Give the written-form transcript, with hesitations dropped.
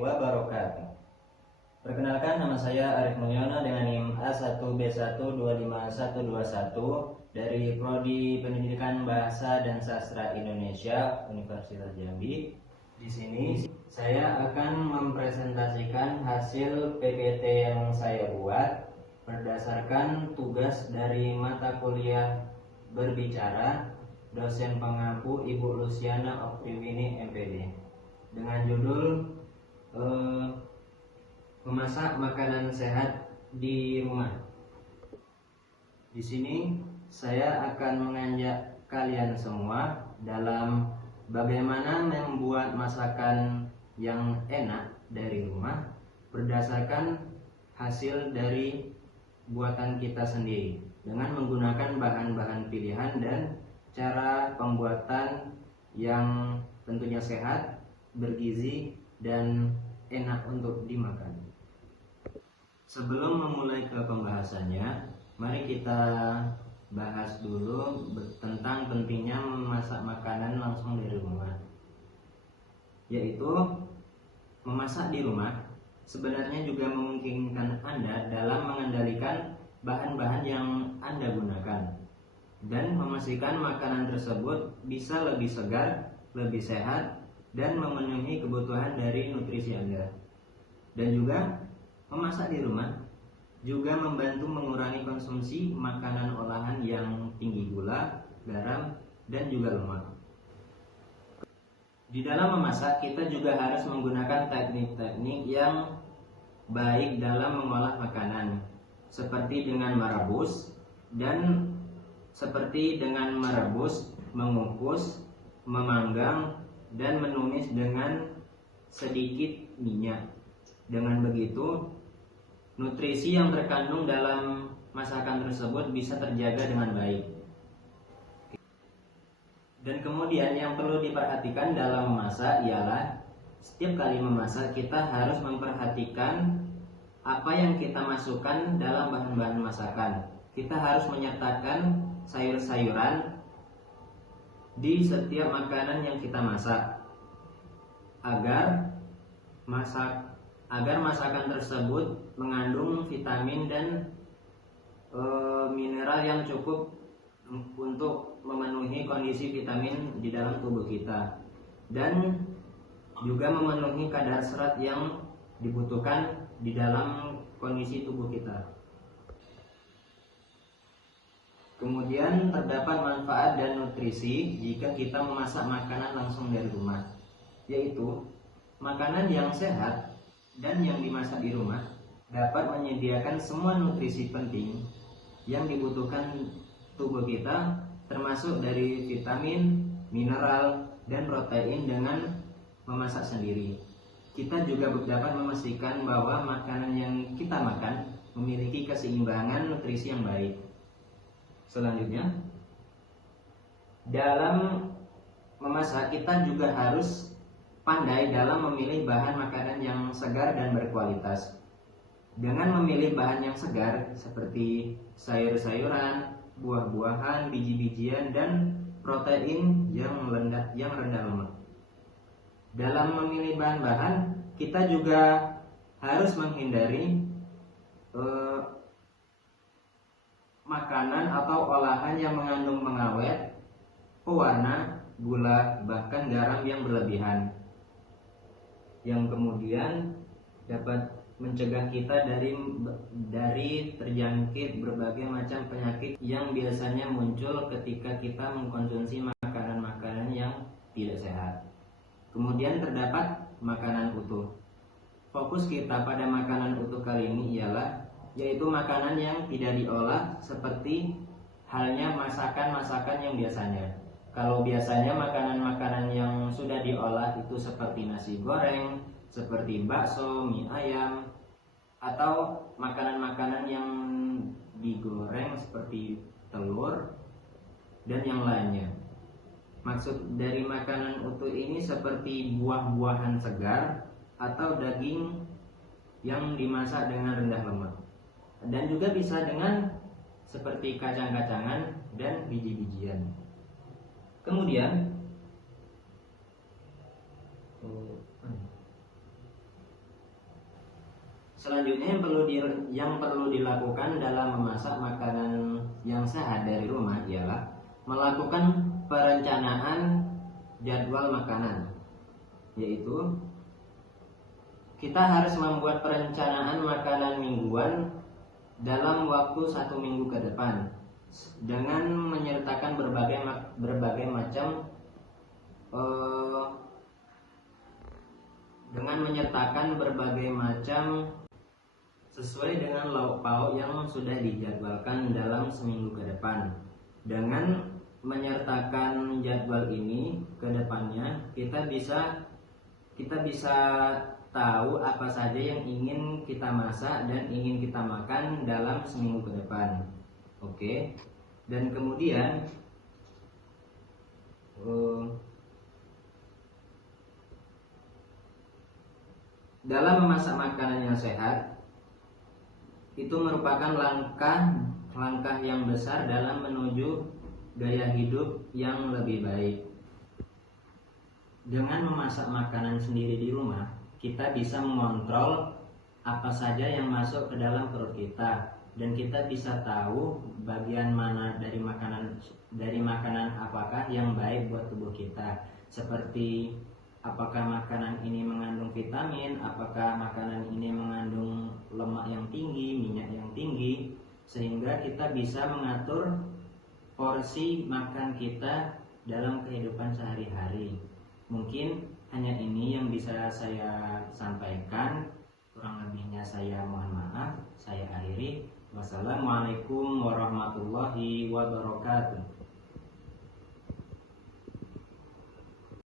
wabarakatuh. Perkenalkan, nama saya Arif Mulyono dengan NIM A1B1251121 dari Prodi Pendidikan Bahasa dan Sastra Indonesia Universitas Jambi. Di sini saya akan mempresentasikan hasil PPT yang saya buat berdasarkan tugas dari mata kuliah berbicara dosen pengampu Ibu Luciana Oktiwini MPD dengan judul memasak makanan sehat di rumah. Di sini saya akan mengajak kalian semua dalam bagaimana membuat masakan yang enak dari rumah berdasarkan hasil dari buatan kita sendiri dengan menggunakan bahan-bahan pilihan dan cara pembuatan yang tentunya sehat, bergizi, dan enak untuk dimakan. Sebelum memulai ke pembahasannya, mari kita bahas dulu tentang pentingnya memasak makanan langsung dari rumah. Yaitu, memasak di rumah sebenarnya juga memungkinkan Anda dalam mengendalikan bahan-bahan yang Anda gunakan dan memastikan makanan tersebut bisa lebih segar, lebih sehat, dan memenuhi kebutuhan dari nutrisi Anda. Dan juga memasak di rumah juga membantu mengurangi konsumsi makanan olahan yang tinggi gula, garam, dan juga lemak. Di dalam memasak, kita juga harus menggunakan teknik-teknik yang baik dalam mengolah makanan, seperti dengan merebus, mengukus, memanggang, dan menumis dengan sedikit minyak. Dengan begitu, nutrisi yang terkandung dalam masakan tersebut bisa terjaga dengan baik. Dan kemudian yang perlu diperhatikan dalam memasak ialah setiap kali memasak kita harus memperhatikan apa yang kita masukkan dalam bahan-bahan masakan. Kita harus menyertakan sayur-sayuran di setiap makanan yang kita masak agar masakan tersebut mengandung vitamin dan mineral yang cukup untuk memenuhi kondisi vitamin di dalam tubuh kita dan juga memenuhi kadar serat yang dibutuhkan di dalam kondisi tubuh kita. Kemudian terdapat manfaat dan nutrisi jika kita memasak makanan langsung dari rumah, yaitu makanan yang sehat dan yang dimasak di rumah dapat menyediakan semua nutrisi penting yang dibutuhkan tubuh kita, termasuk dari vitamin, mineral, dan protein dengan memasak sendiri. Kita juga dapat memastikan bahwa makanan yang kita makan memiliki keseimbangan nutrisi yang baik. Selanjutnya, dalam memasak kita juga harus pandai dalam memilih bahan makanan yang segar dan berkualitas. Dengan memilih bahan yang segar seperti sayur-sayuran, buah-buahan, biji-bijian, dan protein yang rendah lemak. Dalam memilih bahan-bahan, kita juga harus menghindari makanan atau olahan yang mengandung pengawet, pewarna, gula, bahkan garam yang berlebihan, yang kemudian dapat mencegah kita dari terjangkit berbagai macam penyakit yang biasanya muncul ketika kita mengkonsumsi makanan-makanan yang tidak sehat. Kemudian terdapat makanan utuh. Fokus kita pada makanan utuh kali ini yaitu makanan yang tidak diolah seperti halnya masakan-masakan yang biasanya. Kalau biasanya makanan-makanan yang sudah diolah itu seperti nasi goreng, seperti bakso, mie ayam, atau makanan-makanan yang digoreng seperti telur dan yang lainnya. Maksud dari makanan utuh ini seperti buah-buahan segar atau daging yang dimasak dengan rendah lemak. Dan juga bisa dengan seperti kacang-kacangan dan biji-bijian. Kemudian Selanjutnya yang perlu dilakukan dalam memasak makanan yang sehat dari rumah ialah melakukan perencanaan jadwal makanan, yaitu kita harus membuat perencanaan makanan mingguan dalam waktu 1 minggu ke depan dengan menyertakan berbagai macam sesuai dengan lauk pauk yang sudah dijadwalkan dalam seminggu ke depan. Dengan menyertakan jadwal ini ke depannya, kita bisa tahu apa saja yang ingin kita masak dan ingin kita makan dalam seminggu ke depan. Oke. Dan kemudian dalam memasak makanan yang sehat itu merupakan langkah yang besar dalam menuju gaya hidup yang lebih baik. Dengan memasak makanan sendiri di rumah, kita bisa mengontrol apa saja yang masuk ke dalam perut kita, dan kita bisa tahu bagian mana dari makanan apakah yang baik buat tubuh kita, seperti apakah makanan ini mengandung vitamin, apakah makanan ini mengandung lemak yang tinggi, minyak yang tinggi, sehingga kita bisa mengatur porsi makan kita dalam kehidupan sehari-hari. Mungkin hanya ini yang bisa saya sampaikan, kurang lebihnya saya mohon maaf. Saya akhiri. Wassalamualaikum warahmatullahi wabarakatuh.